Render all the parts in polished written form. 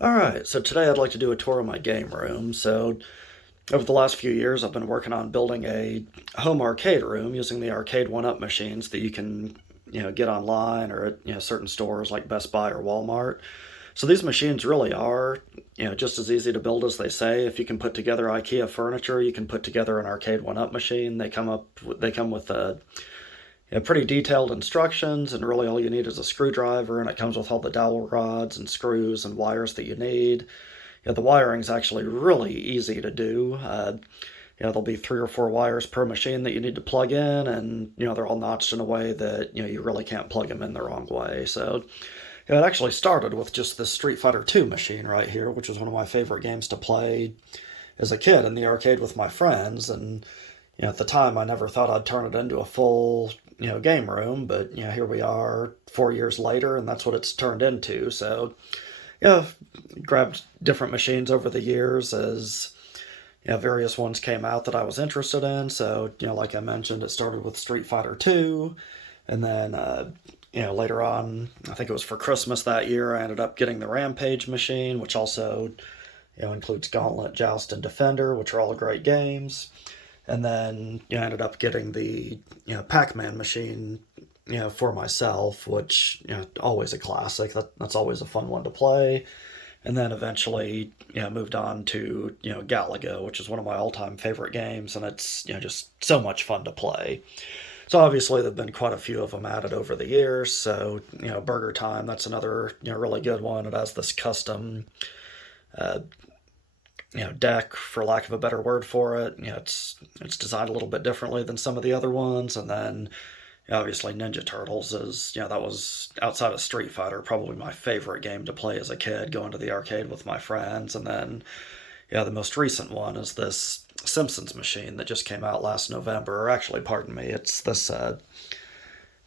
Alright, so today I'd like to do a tour of my game room. So, over the last few years, I've been working on building a home arcade room using the arcade one-up machines that you can, get online or at, certain stores like Best Buy or Walmart. So these machines really are, just as easy to build as they say. If you can put together IKEA furniture, you can put together an arcade one-up machine. They come with pretty detailed instructions, and really all you need is a screwdriver, and it comes with all the dowel rods and screws and wires that you need. The wiring's actually really easy to do. There'll be 3 or 4 wires per machine that you need to plug in, and they're all notched in a way that you really can't plug them in the wrong way. So it actually started with just this Street Fighter 2 machine right here, which was one of my favorite games to play as a kid in the arcade with my friends. And at the time, I never thought I'd turn it into a full game room, but here we are 4 years later, and that's what it's turned into. So yeah, grabbed different machines over the years as various ones came out that I was interested in. So like I mentioned, it started with Street Fighter 2, and then later on, I think it was for Christmas that year, I ended up getting the Rampage machine, which also includes Gauntlet, Joust, and Defender, which are all great games. And then I ended up getting the Pac-Man machine for myself, which always a classic. That's always a fun one to play. And then eventually moved on to Galaga, which is one of my all-time favorite games, and it's just so much fun to play. So obviously there've been quite a few of them added over the years. So Burger Time, that's another really good one. It has this custom uh, deck, for lack of a better word for it. It's designed a little bit differently than some of the other ones. And then obviously Ninja Turtles is, that was, outside of Street Fighter, probably my favorite game to play as a kid, going to the arcade with my friends. And then the most recent one is this Simpsons machine that just came out last November. Or actually, pardon me, it's this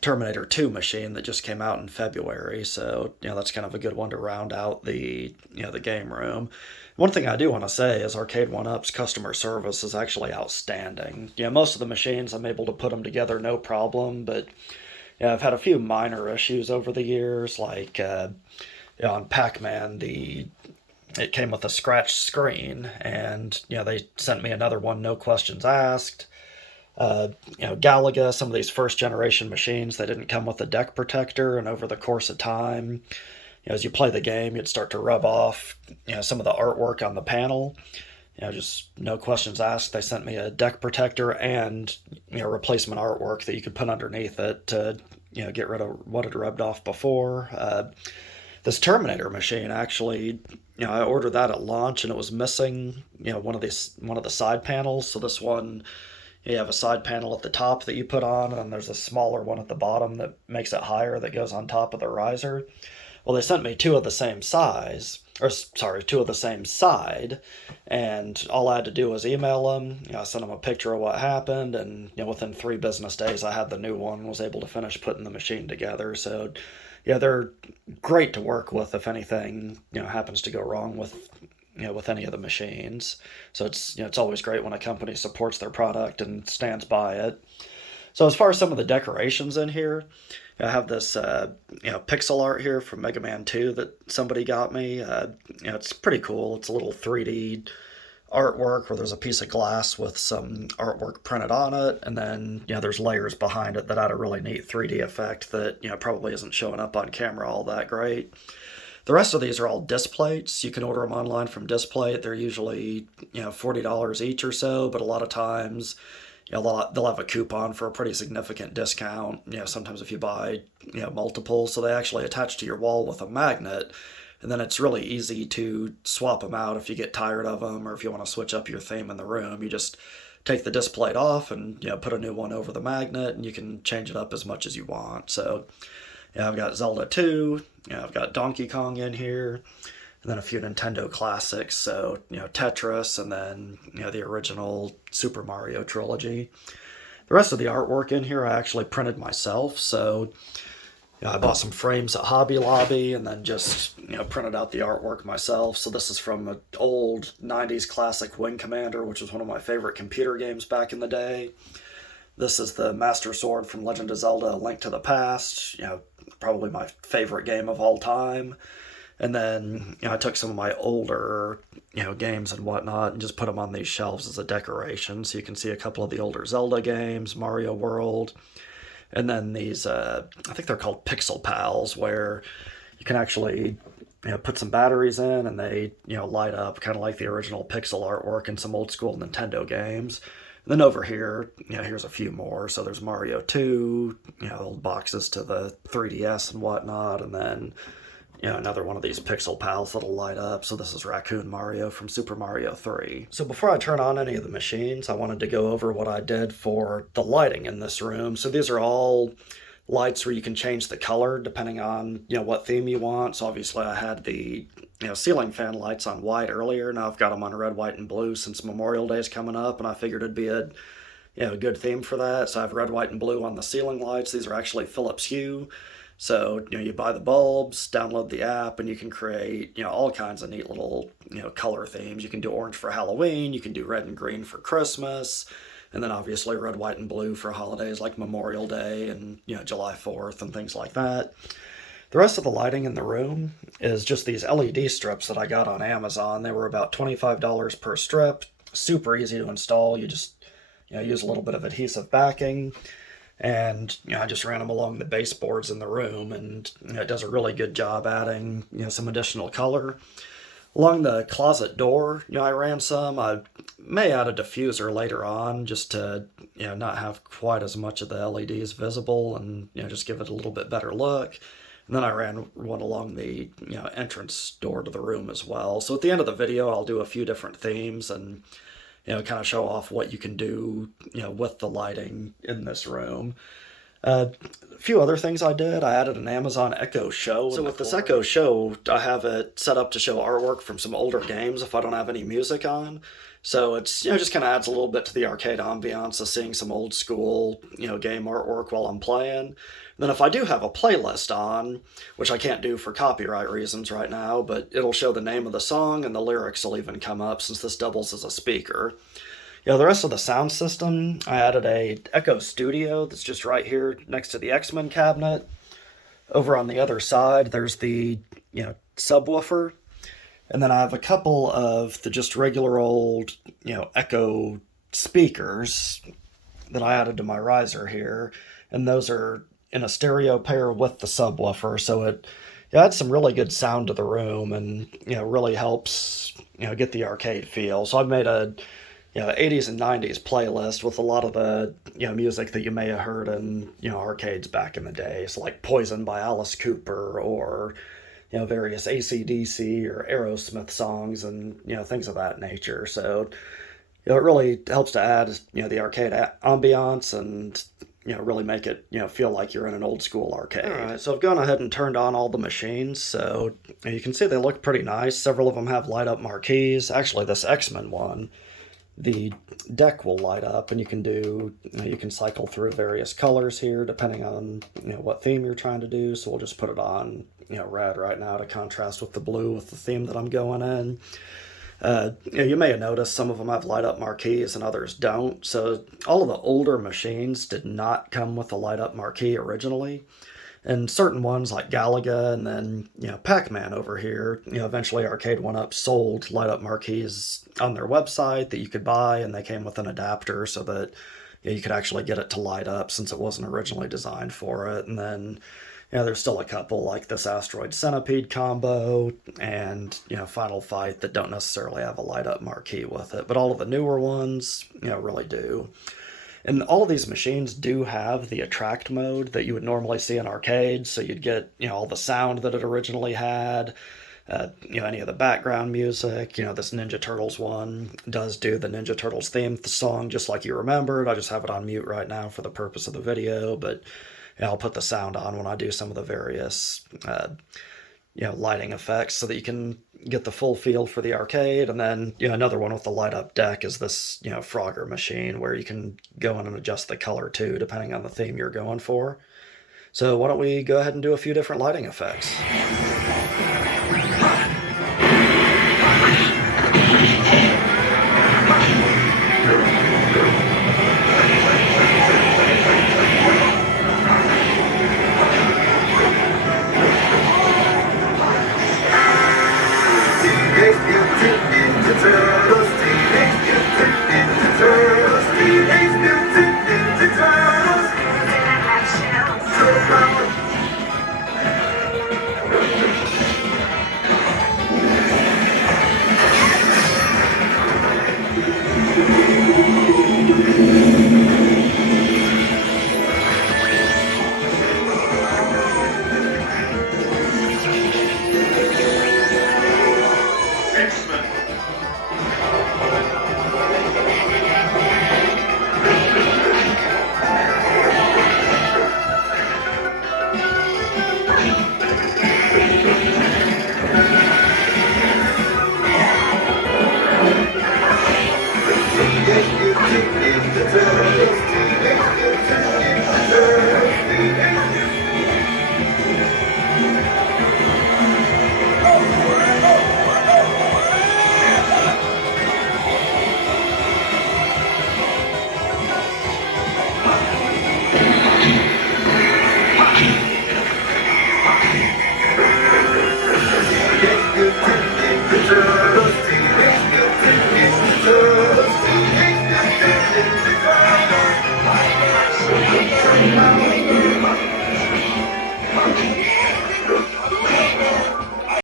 Terminator 2 machine that just came out in February. So, that's kind of a good one to round out the game room. One thing I do want to say is Arcade One Up's customer service is actually outstanding. Most of the machines I'm able to put them together no problem, but I've had a few minor issues over the years, like on Pac-Man, the it came with a scratched screen, and they sent me another one, no questions asked. Galaga, some of these first generation machines, they didn't come with a deck protector, and over the course of time, as you play the game, you'd start to rub off, some of the artwork on the panel. Just no questions asked. They sent me a deck protector and replacement artwork that you could put underneath it to get rid of what had rubbed off before. This Terminator machine actually, I ordered that at launch and it was missing, one of the side panels. So this one, you have a side panel at the top that you put on, and there's a smaller one at the bottom that makes it higher that goes on top of the riser. Well, they sent me two of the same size, or sorry, two of the same side, and all I had to do was email them. I sent them a picture of what happened, and within 3 business days, I had the new one. Was able to finish putting the machine together. So, they're great to work with if anything happens to go wrong with any of the machines. So it's always great when a company supports their product and stands by it. So as far as some of the decorations in here, I have this pixel art here from Mega Man 2 that somebody got me. It's pretty cool. It's a little 3D artwork where there's a piece of glass with some artwork printed on it, and then there's layers behind it that add a really neat 3D effect that probably isn't showing up on camera all that great. The rest of these are all disc plates. You can order them online from Displate. They're usually $40 each or so, but a lot of times they'll have a coupon for a pretty significant discount. Sometimes if you buy multiples, so they actually attach to your wall with a magnet, and then it's really easy to swap them out if you get tired of them or if you want to switch up your theme in the room. You just take the disc plate off and put a new one over the magnet, and you can change it up as much as you want. So I've got Zelda 2, I've got Donkey Kong in here, and then a few Nintendo classics, so Tetris, and then the original Super Mario trilogy. The rest of the artwork in here I actually printed myself, so I bought some frames at Hobby Lobby and then just printed out the artwork myself. So this is from an old 90s classic Wing Commander, which was one of my favorite computer games back in the day. This is the Master Sword from Legend of Zelda: A Link to the Past, probably my favorite game of all time. And then I took some of my older games and whatnot and just put them on these shelves as a decoration. So you can see a couple of the older Zelda games, Mario World, and then these I think they're called Pixel Pals, where you can actually put some batteries in and they light up kind of like the original pixel artwork in some old school Nintendo games. And then over here, here's a few more. So there's Mario 2, old boxes to the 3DS and whatnot, and then another one of these pixel pals that'll light up. So this is Raccoon Mario from Super Mario 3. So before I turn on any of the machines, I wanted to go over what I did for the lighting in this room. So these are all lights where you can change the color depending on what theme you want. So obviously I had the ceiling fan lights on white earlier. Now I've got them on red, white, and blue since Memorial Day is coming up, and I figured it'd be a good theme for that. So I have red, white, and blue on the ceiling lights. These are actually Philips Hue. So you buy the bulbs, download the app, and you can create all kinds of neat little color themes. You can do orange for Halloween. You can do red and green for Christmas. And then obviously red, white, and blue for holidays like Memorial Day and July 4th and things like that. The rest of the lighting in the room is just these LED strips that I got on Amazon. They were about $25 per strip. Super easy to install. You just use a little bit of adhesive backing. And I just ran them along the baseboards in the room, and it does a really good job adding some additional color. Along the closet door, I ran some. I may add a diffuser later on just to not have quite as much of the LEDs visible and just give it a little bit better look. And then I ran one along the entrance door to the room as well. So at the end of the video, I'll do a few different themes and kind of show off what you can do with the lighting in this room. A few other things I did. I added an Amazon Echo Show. So with this Echo Show, I have it set up to show artwork from some older games if I don't have any music on. So it's just kind of adds a little bit to the arcade ambiance of seeing some old school game artwork while I'm playing. Then if I do have a playlist on, which I can't do for copyright reasons right now, but it'll show the name of the song and the lyrics will even come up since this doubles as a speaker. The rest of the sound system, I added a Echo Studio that's just right here next to the X-Men cabinet. Over on the other side, there's the subwoofer. And then I have a couple of the just regular old Echo speakers that I added to my riser here. And those are in a stereo pair with the subwoofer, so it adds some really good sound to the room and really helps get the arcade feel. So I've made a 80s and 90s playlist with a lot of the music that you may have heard in arcades back in the day. So like Poison by Alice Cooper, or various AC/DC or Aerosmith songs and things of that nature. So it really helps to add the arcade ambiance and really make it feel like you're in an old school arcade. All right, so I've gone ahead and turned on all the machines, so you can see they look pretty nice. Several of them have light up marquees. Actually, this X-Men one, the deck will light up, and you can cycle through various colors here depending on what theme you're trying to do. So we'll just put it on red right now to contrast with the blue with the theme that I'm going in. You may have noticed some of them have light up marquees and others don't. So all of the older machines did not come with a light up marquee originally. And certain ones like Galaga and then, Pac-Man over here, eventually Arcade 1-Up sold light up marquees on their website that you could buy, and they came with an adapter so that you could actually get it to light up since it wasn't originally designed for it. And then there's still a couple like this Asteroid Centipede combo and, Final Fight that don't necessarily have a light up marquee with it. But all of the newer ones, really do. And all of these machines do have the attract mode that you would normally see in arcades. So you'd get, all the sound that it originally had, any of the background music. This Ninja Turtles one does do the Ninja Turtles theme song just like you remembered. I just have it on mute right now for the purpose of the video, but I'll put the sound on when I do some of the various, lighting effects so that you can get the full feel for the arcade. And then, another one with the light up deck is this, Frogger machine where you can go in and adjust the color too, depending on the theme you're going for. So why don't we go ahead and do a few different lighting effects.